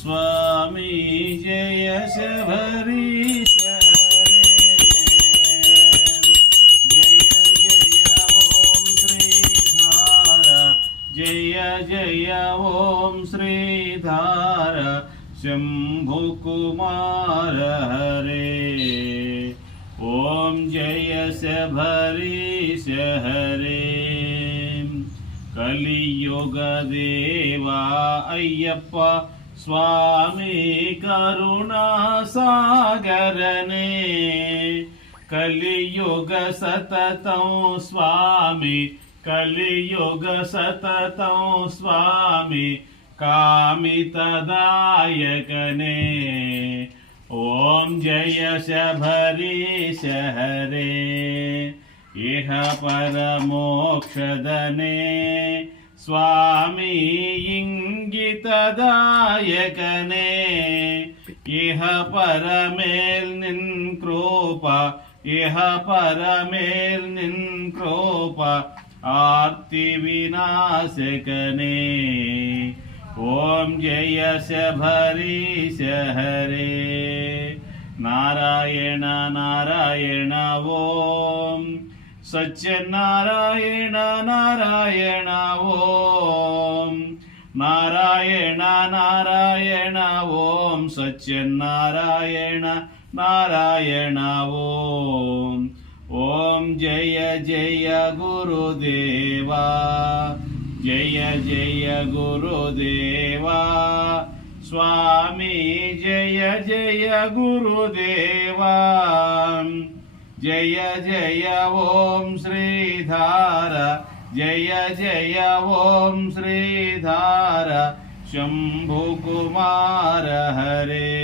स्वामी जय शबरीश हरे जय जय ॐ श्रीधार जय जय ॐ श्रीधार शम्भुकुमार हरे। ॐ जय शबरीश हरे कलियुगदेवा अय्यप्पा स्वामी करुणासागरने। कलियुगसततं स्वामी कलियुगसततं स्वामी कामितदायकने। ॐ जय शबरीश हरे। इह परमोक्षदने स्वामी इङ्गितदायकने इह परमेल्निन् क्रोप, इह परमेल्निन् क्रोप आर्तिविनाशकने ॐ जयश भरीश हरे। नारायण नारायण, वो సత్యనారాయణ నారాయణ ఓం. నారాయణ నారాయణ ఓం. సత్యనారాయణ నారాయణ ఓం. ఓం జయ జయ గురుదేవా. జయ జయ గురుదేవా. స్వామి జయ జయ గురుదేవా. जय जय ओम श्रीधार। जय जय ओम श्रीधार। शम्भुकुमार हरे।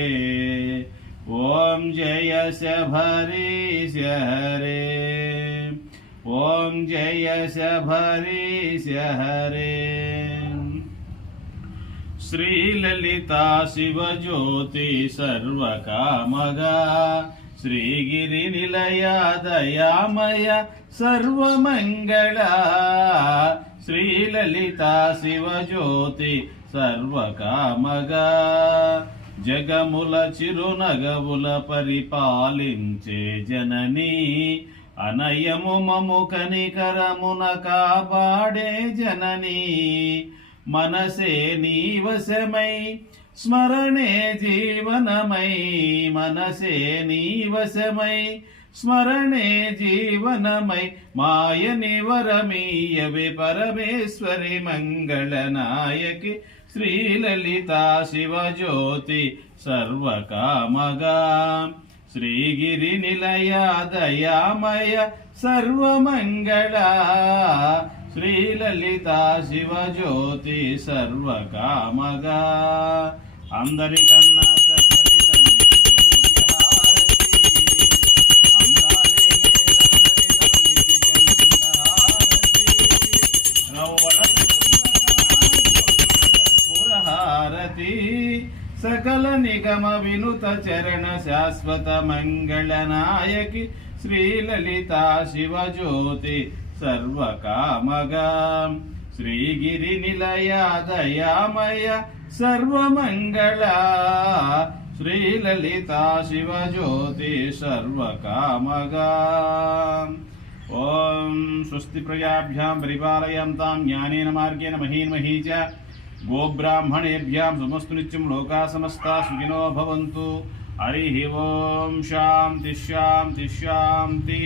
ओम जय शभरीश हरे। ओम जय शभरीश हरे। श्रीललिता शिवज्योति सर्वकामगा। శ్రీగిరి నిలయ దయామయ సర్వమంగళ. శ్రీలలితా శివజ్యోతి సర్వకామగా. జగముల చిరునగవుల పరిపాలించే జననీ. అనయము మము కనికరమున కాపాడే జననీ. మనసే నీవశమై స్మరణే జీవనమై మనసే నీవశమై స్మరణే జీవనమై మాయని నివరమీయవే పరమేశ్వరి మంగళనాయకి శ్రీలలితా శివజ్యోతి సర్వకామగా. శ్రీగిరి నిలయ దయామయ సర్వమంగళ. శ్రీలలితా శివజ్యోతి సర్వకామగా. అందరికన్నా హారతి సకల నిగమ వినుత చరణ శాశ్వత మంగళనాయకి శ్రీలలిత శివజ్యోతి सर्वकामग श्रीगिरिनिलय दयामय सर्वमङ्गला। श्रीललिता शिवज्योति सर्वकामगा ॐ स्वस्तिप्रजाभ्यां परिपालयन्तां ज्ञानेन मार्गेण महीन्मही च। गोब्राह्मणेभ्यां समस्तु नित्यम लोका समस्ता सुखिनो भवन्तु। हरि हरिः शांति शांति शांति